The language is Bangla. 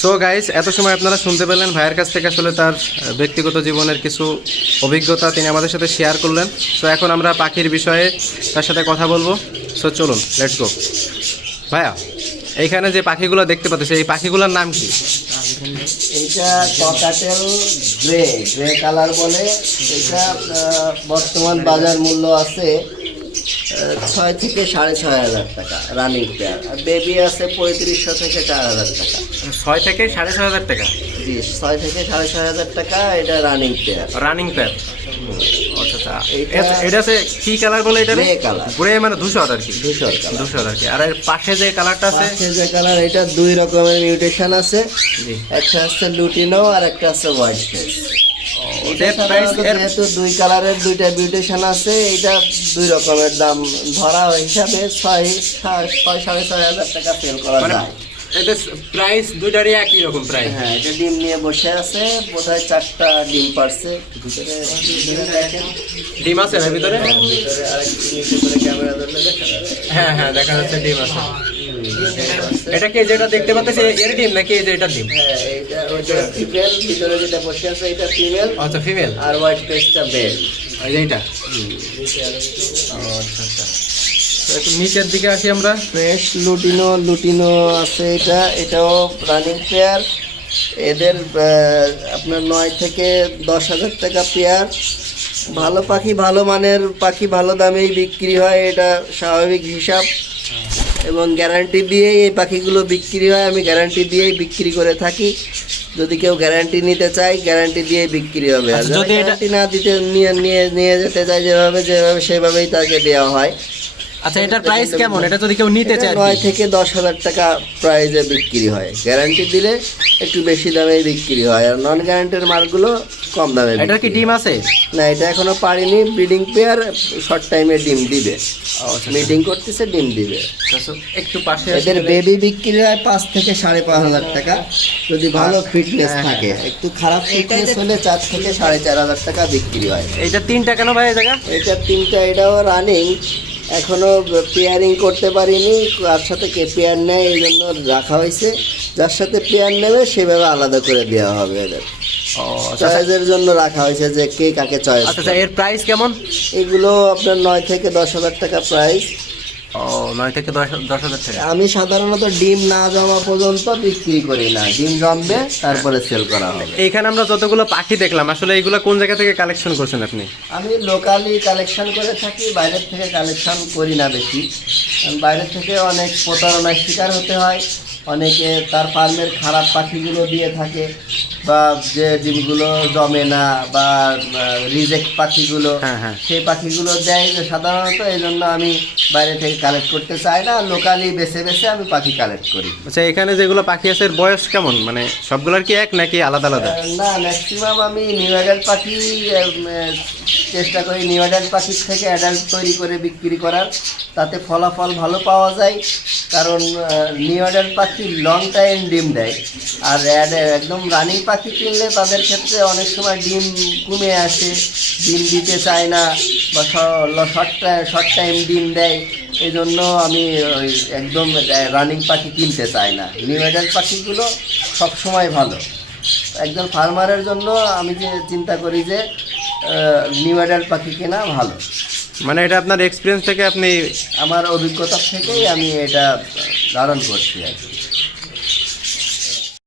সো গাইস, এত সময় আপনারা শুনতে পেলেন ভাইয়ের কাছ থেকে আসলে তার ব্যক্তিগত জীবনের কিছু অভিজ্ঞতা তিনি আমাদের সাথে শেয়ার করলেন। সো এখন আমরা পাখির বিষয়ে তার সাথে কথা বলবো। সো চলুন, লেটস গো। ভাইয়া, এইখানে যে পাখিগুলো দেখতে পাচ্ছি, এই পাখিগুলোর নাম কি? এটা ককাটেল গ্রে কালার বলে। এটা বর্তমান বাজার মূল্য আছে 6 থেকে 6,500 টাকা রানিং পেয়ার। আর বেবি আছে 3500 থেকে 4000 টাকা। 6 থেকে 6,500 টাকা? জি, 6 থেকে 6,500 টাকা। এটা রানিং পেয়ার। Running pair. আচ্ছা, এটা আছে কি কালার বলে? এটা গ্রে কালার। গ্রে মানে ধূসর আর কি? ধূসর কালার। ধূসর আর কি। আর এর পাশে যে কালারটা আছে? পাশে যে কালার, এটা 2 রকমের মিউটেশন আছে। জি, একটা আছে লুটিনো আর একটা আছে হোয়াইট ফেস। যেহেতু 2 কালারের 2টা মিউটেশন আছে, এটা 2 রকমের দাম ধরা হিসাবে 6,500 টাকা সেল করা যায়। এটা প্রাইস দুইটারই একই রকম প্রাইস? হ্যাঁ, এটা ডিম নিয়ে বসে আছে, বোধহয় 4টা ডিম পারছে। ভিতরে দেখেন ডিম আছে না ভিতরে? ভিতরে আরেকটু নিচে করে ক্যামেরা ধরলে দেখা যাবে। হ্যাঁ হ্যাঁ, দেখা যাচ্ছে ডিম আছে। এটা কি যেটা দেখতে পাচ্ছি এর ডিম নাকি এই যে এটা ডিম? হ্যাঁ, এটা ফিমেল। ভিতরে যেটা বসে আছে এটা ফিমেল। আচ্ছা, ফিমেল। আর হোয়াইট ফেসটা মেল। এই যে এটা? আচ্ছা আচ্ছা। একটু নিচের দিকে আসি আমরা। ফ্রেশ লুটিনো আছে। এটাও রানিং পেয়ার। এদের আপনার 9 থেকে 10,000 টাকা পেয়ার। ভালো পাখি, ভালো মানের পাখি ভালো দামেই বিক্রি হয়, এটা স্বাভাবিক হিসাব। এবং গ্যারান্টি দিয়েই এই পাখিগুলো বিক্রি হয়। আমি গ্যারান্টি দিয়েই বিক্রি করে থাকি। যদি কেউ গ্যারান্টি নিতে চায়, গ্যারান্টি দিয়ে বিক্রি হবে। আর যদি গ্যারান্টি না দিতে নিয়ে যেতে চায় যেভাবে সেভাবেই তাকে দেওয়া হয়। আচ্ছা, এটার প্রাইস কেমন? এটা যদি কেউ নিতে চায়? 9 থেকে 10,000 টাকা প্রাইজে বিক্রি হয়। গ্যারান্টি দিলে একটু বেশি দামে বিক্রি হয়, আর নন গ্যারান্টির মালগুলো কম দামে। এটা কি ডিম আছে? না, এটা এখনো পারিনি। ব্রিডিং পেয়ার, শর্ট টাইমে ডিম দিবে। মিটিং করতেছে, ডিম দিবে। একটু পাশে এদের বেবি বিক্রি হয় 5 থেকে 5,500 টাকা, যদি ভালো ফিটনেস থাকে। একটু খারাপ ফিটনেস হলে 4 থেকে 4,500 টাকা বিক্রি হয়। এইটা 3টা কেন ভাই এই জায়গা? এটা 3টা। এটাও রানিং, এখনো পেয়ারিং করতে পারিনি। কার সাথে কে পেয়ার নেয় এই জন্য রাখা হয়েছে। যার সাথে পেয়ার নেবে সেভাবে আলাদা করে দেওয়া হবে। এদের চয়েসের জন্য রাখা হয়েছে যে কে কাকে চয়েস। আচ্ছা, এর প্রাইস কেমন? এগুলো আপনার 9 থেকে 10,000 টাকা প্রাইস। 9 থেকে 10,000 টাকা। আমি সাধারণত ডিম না জমা পর্যন্ত বিক্রি করি না। ডিম জমবে তারপরে সেল করা হবে। এইখানে আমরা যতগুলো পাখি দেখলাম, আসলে এইগুলো কোন জায়গা থেকে কালেকশন করছেন আপনি? আমি লোকালি কালেকশন করে থাকি, বাইরের থেকে কালেকশন করি না বেশি। বাইরের থেকে অনেক প্রতারণার শিকার হতে হয়। অনেকে তার ফার্মের খারাপ পাখিগুলো দিয়ে থাকে, বা যে ডিমগুলো জমে না, বা রিজেক্ট পাখিগুলো, সেই পাখিগুলো দেয় যে সাধারণত। এই জন্য আমি বাইরে থেকে কালেক্ট করতে চাই না। লোকালি বেছে আমি পাখি কালেক্ট করি। আচ্ছা, এখানে যেগুলো পাখি আছে এর বয়স কেমন? মানে সবগুলোর কি এক নাকি আলাদা আলাদা? না, ম্যাক্সিমাম আমি নিউ অ্যাডাল্ট পাখি চেষ্টা করি নিউ অ্যাডাল্ট পাখির থেকে অ্যাডাল্ট তৈরি করে বিক্রি করার। তাতে ফলাফল ভালো পাওয়া যায়, কারণ নিউ অ্যাডাল্ট পাখি লং টাইম ডিম দেয়। আর একদম রানিং পাখি কিনলে তাদের ক্ষেত্রে অনেক সময় ডিম কমে আসে, ডিম দিতে চায় না, বা শর্ট টাইম ডিম দেয়। এই জন্য আমি একদম রানিং পাখি কিনতে চাই না। নিউ অ্যাডাল্ট পাখিগুলো সবসময় ভালো। একজন ফার্মারের জন্য আমি যে চিন্তা করি যে নিউ অ্যাডাল্ট পাখি কেনা ভালো। মানে এটা আপনার এক্সপিরিয়েন্স থেকে? আপনি? আমার অভিজ্ঞতা থেকেই আমি এটা ধারণ করছি আর কি।